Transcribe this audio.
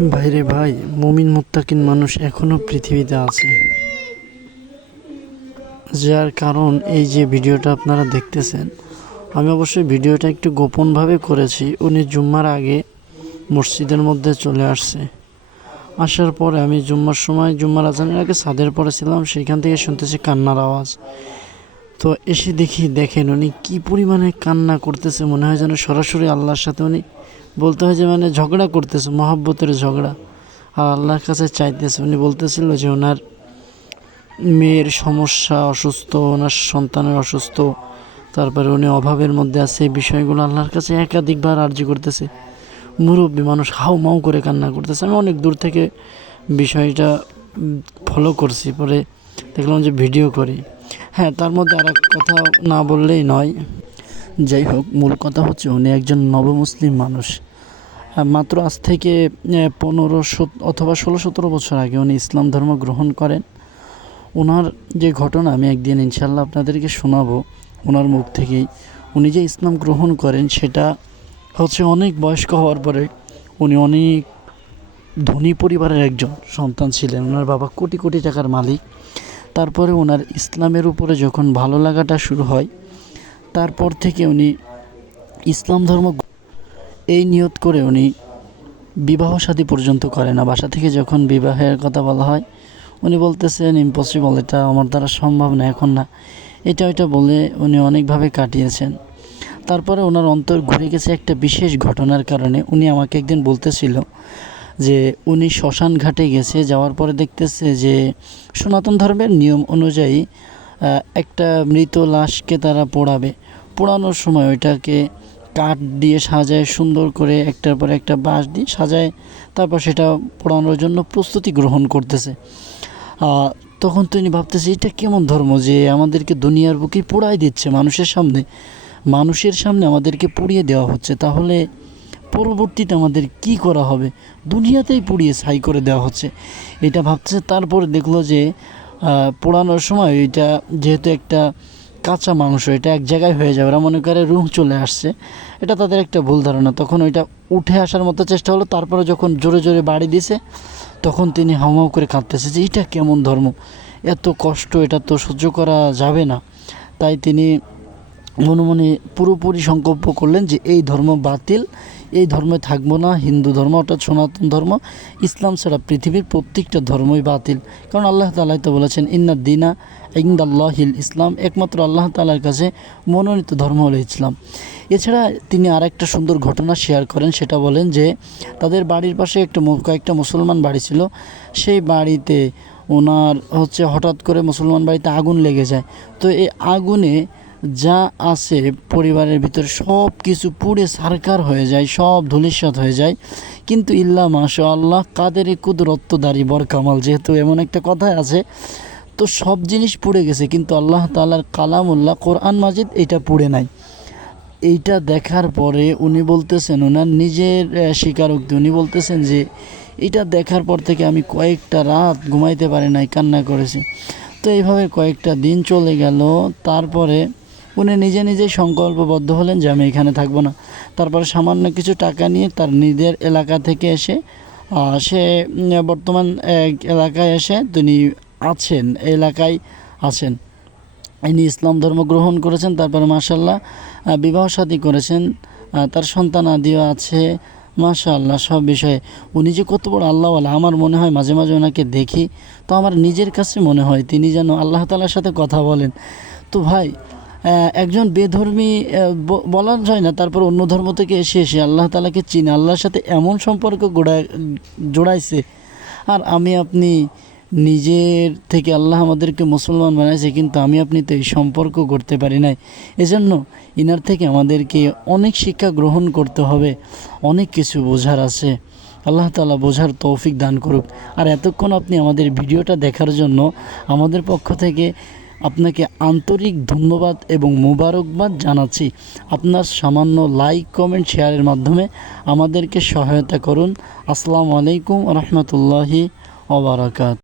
ভাইরে ভাই, মুমিন মুত্তাকিন মানুষ এখনও পৃথিবীতে আছে। যার কারণ এই যে ভিডিওটা আপনারা দেখতেছেন, আমি অবশ্যই ভিডিওটা একটু গোপনভাবে করেছি। উনি জুম্মার আগে মসজিদের মধ্যে চলে আসছে। আসার পরে আমি জুম্মার সময়, জুম্মার আজানের আগে ছাদের পরে ছিলাম, সেখান থেকে শুনতেছি কান্নার আওয়াজ। তো এসে দেখি দেখেন উনি কী পরিমাণে কান্না করতেছে, মনে হয় যেন সরাসরি আল্লাহর সাথে উনি বলতে হয় যে মানে ঝগড়া করতেছে, মহাব্বতের ঝগড়া। আর আল্লাহর কাছে চাইতেছে, উনি বলতেছিল যে ওনার মেয়ের সমস্যা অসুস্থ, ওনার সন্তানের অসুস্থ। তারপরে উনি অভাবের মধ্যে আছে, এই বিষয়গুলো আল্লাহর কাছে একাধিকবার আর্জি করতেছে। মুরব্বী মানুষ হাউ মাউ করে কান্না করতেছে। আমি অনেক দূর থেকে বিষয়টা ফলো করছি, পরে দেখলাম যে ভিডিও করি। হ্যাঁ তার মধ্যে আর এক কথা না বললেই নয়। যাই হোক, মূল কথা হচ্ছে উনি একজন নবমুসলিম মানুষ। মাত্র আজ থেকে পনেরো অথবা ষোলো সতেরো বছর আগে উনি ইসলাম ধর্ম গ্রহণ করেন। ওনার যে ঘটনা আমি একদিন ইনশাল্লাহ আপনাদেরকে শোনাবো ওনার মুখ থেকেই। উনি যে ইসলাম গ্রহণ করেন, সেটা হচ্ছে অনেক বয়স্ক হওয়ার পরে উনি অনেক ধনী পরিবারের একজন সন্তান ছিলেন। ওনার বাবা কোটি কোটি টাকার মালিক। তারপরে ওনার ইসলামের উপরে যখন ভালো লাগাটা শুরু হয়, তারপর থেকে উনি ইসলাম ধর্ম এই নিয়ত করে উনি বিবাহ শাদী পর্যন্ত করে না বাসা থেকে যখন বিবাহের কথা বলা হয়, উনি বলতেছেন ইম্পসিবল এটা আমার দ্বারা সম্ভব না, এখন না। এটা ওইটা বলে উনি অনেকভাবে কাটিয়েছেন। তারপরে ওনার অন্তর ঘুরে গেছে একটা বিশেষ ঘটনার কারণে। উনি আমাকে একদিন বলতেছিল যে উনি শ্মশান ঘাটে গেছে, যাওয়ার পরে দেখতেছে যে সনাতন ধর্মের নিয়ম অনুযায়ী একটা মৃত লাশকে তারা পোড়াবে। পোড়ানোর সময় ওইটাকে কাঠ দিয়ে সাজায়, সুন্দর করে একটার পর একটা বাঁশ দিয়ে সাজায়, তারপর সেটা পোড়ানোর জন্য প্রস্তুতি গ্রহণ করতেছে। তখন তিনি ভাবতেছে, এটা কেমন ধর্ম যে আমাদেরকে দুনিয়ার বুকে পোড়াই দিচ্ছে মানুষের সামনে? মানুষের সামনে আমাদেরকে পুড়িয়ে দেওয়া হচ্ছে। তাহলে পরবর্তীতে আমাদের কি করা হবে? দুনিয়াতেই পুড়িয়ে ছাই করে দেওয়া হচ্ছে। এটা ভাবতেছে তারপরে দেখল যে পোড়ানোর সময় এটা যেহেতু একটা কাঁচা মাংস, এটা এক জায়গায় হয়ে যাবে। ওরা মনে করে রুহ চলে আসছে। এটা তাদের একটা ভুল ধারণা। তখন ওইটা উঠে আসার মতো চেষ্টা হলো। তারপরে যখন জোরে জোরে বাড়ি দিছে, তখন তিনি হাউমাউ করে কাঁদতেছে যে, এটা কেমন ধর্ম? এত কষ্ট, এটা তো সহ্য করা যাবে না। তাই তিনি মনে পুরোপুরি সংকল্প করলেন যে এই ধর্ম বাতিল, এই ধর্মে থাকব না, হিন্দু ধর্ম অর্থাৎ সনাতন ধর্ম, ইসলাম ছাড়া পৃথিবীর প্রত্যেকটা ধর্মই বাতিল। কারণ আল্লাহ তালাই তো বলেছেন, ইন্না দিনা ইন্দাল্লাহিল ইসলাম। একমাত্র আল্লাহ তালার কাছে মনোনীত ধর্ম হলো ইসলাম। এছাড়া তিনি আর একটা সুন্দর ঘটনা শেয়ার করেন, সেটা বলেন যে তাদের বাড়ির পাশে একটা কয়েকটা মুসলমান বাড়ি ছিল। সেই বাড়িতে ওনার হচ্ছে হঠাৎ করে মুসলমান বাড়িতে আগুন লেগে যায়। তো এই আগুনে যা আছে পরিবারের ভিতরে সব কিছু পুড়ে সারকার হয়ে যায়, সব ধুলিস্বাদ হয়ে যায়। কিন্তু ইল্লা মাশা আল্লাহ কাদের কুদরত্বদারি বর কামাল। যেহেতু এমন একটা কথাই আছে, তো সব জিনিস পুড়ে গেছে, কিন্তু আল্লাহ তালার কালামুল্লাহ কোরআন মাজিদ এটা পুড়ে নাই। এইটা দেখার পরে উনি বলতেছেন ওনার নিজের স্বীকারোক্তি, উনি বলতেছেন যে, এটা দেখার পর থেকে আমি কয়েকটা রাত ঘুমাইতে পারি নাই, কান্না করেছি। তো এইভাবে কয়েকটা দিন চলে গেল, তারপরে উনি নিজে নিজেই সংকল্পবদ্ধ হলেন যে আমি এখানে থাকব না। তারপরে সামান্য কিছু টাকা নিয়ে তার নিজের এলাকা থেকে এসে সে বর্তমান এক এলাকায় এসে তিনি আছেন, এলাকায় আছেন। ইনি ইসলাম ধর্ম গ্রহণ করেছেন, তারপরে মাসাল্লাহ বিবাহ সাদী করেছেন তার সন্তান আদিও আছে মাশাল্লাহ সব বিষয়ে। উনি যে কত বড় আল্লাহওয়ালা, আমার মনে হয় মাঝে মাঝে ওনাকে দেখি, তো আমার নিজের কাছে মনে হয় তিনি যেন আল্লাহ তালার সাথে কথা বলেন। তো ভাই একজন বেধর্মী বলা যায় না, তারপর অন্য ধর্ম থেকে এসে এসে আল্লাহ তালাকে চিনে, আল্লাহর সাথে এমন সম্পর্ক গোড়ায় জোড়াইছে। আর আমি আপনি নিজের থেকে আল্লাহ আমাদেরকে মুসলমান বানাইছে, কিন্তু আমি আপনি তো এই সম্পর্ক করতে পারি নাই। এজন্য ইনার থেকে আমাদেরকে অনেক শিক্ষা গ্রহণ করতে হবে, অনেক কিছু বোঝার আছে। আল্লাহ তালা বোঝার তৌফিক দান করুক। আর এতক্ষণ আপনি আমাদের ভিডিওটা দেখার জন্য আমাদের পক্ষ থেকে আপনাকে আন্তরিক ধন্যবাদ এবং মোবারকবাদ জানাচ্ছি। আপনার সামান্য লাইক কমেন্ট শেয়ারের মাধ্যমে আমাদেরকে সহায়তা করুন। আসসালামু আলাইকুম রহমতুল্লাহি ওবরাকাত